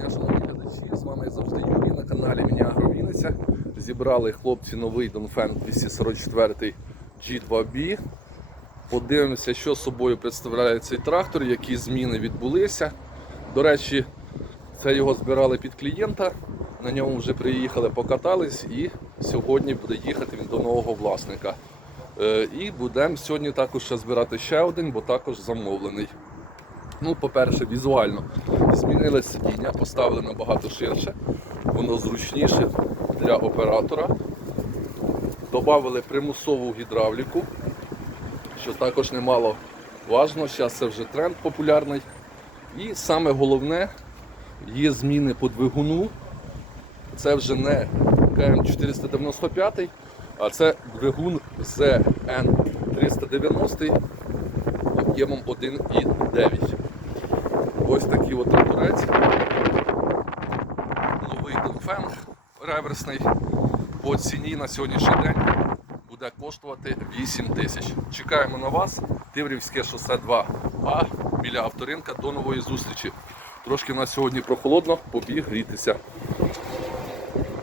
дня, шановні глядачі. З вами завжди Юрій на каналі Міні Агровіниця. Зібрали хлопці новий Донфен 244 G2B. Подивимося, що собою представляє цей трактор, які зміни відбулися. До речі, це його збирали під клієнта. На ньому вже приїхали, покатались і сьогодні буде їхати він до нового власника. Е, І будемо сьогодні також ще збирати ще один, бо також замовлений. Ну, по-перше, візуально змінили сидіння, поставили набагато ширше, воно зручніше для оператора. Добавили примусову гідравліку, що також немало важно. Зараз це вже тренд популярний. І саме головне, є зміни по двигуну. Це вже не КМ495, а це двигун ZN390 об'ємом 1,9. Ось такий от тракторець. Новий Донфенг реверсний. По ціні на сьогоднішній день буде коштувати 8 тисяч. Чекаємо на вас. Тиврівське шосе 2А біля авторинка. До нової зустрічі. Трошки в нас сьогодні прохолодно, побіг грітися.